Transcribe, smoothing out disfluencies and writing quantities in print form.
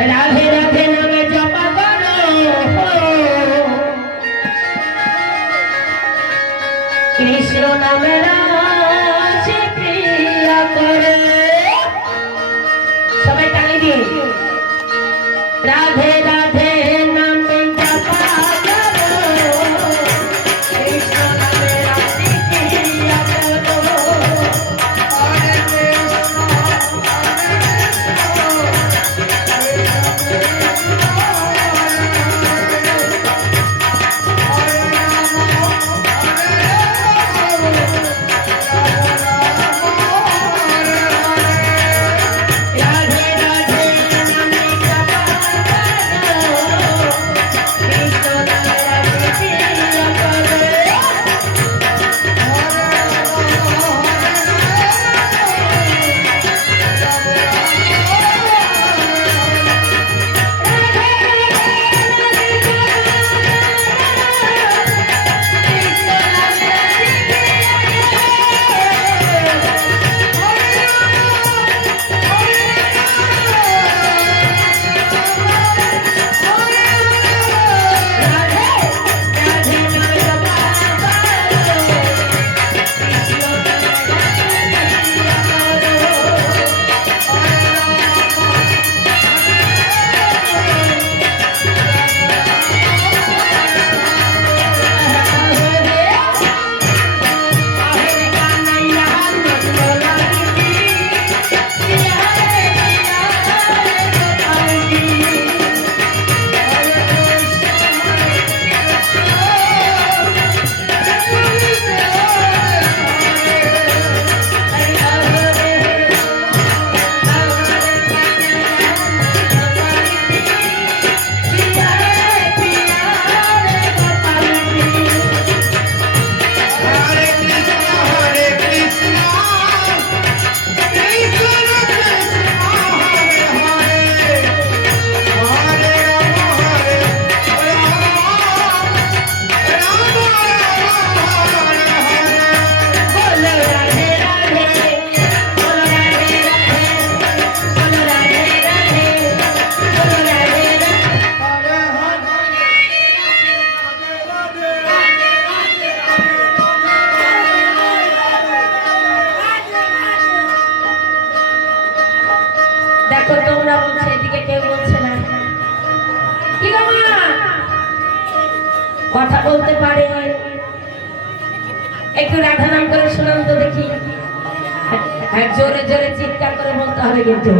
রাধে রাধে নামে জপা করো কৃষ্ণ নামে রাশি প্রিয়া করে সবাই তালি দিয়ে রাধে রাধে নামে জপা করো কৃষ্ণ নামে রাশি প্রিয়া করো দেখো তোমরা বলছে এদিকে কেউ বলছে না কি গো মা কথা বলতে পারে একটু রাধা নাম করে শোনান তো দেখি আর জোরে জোরে চিৎকার করে বলতে হবে কিন্তু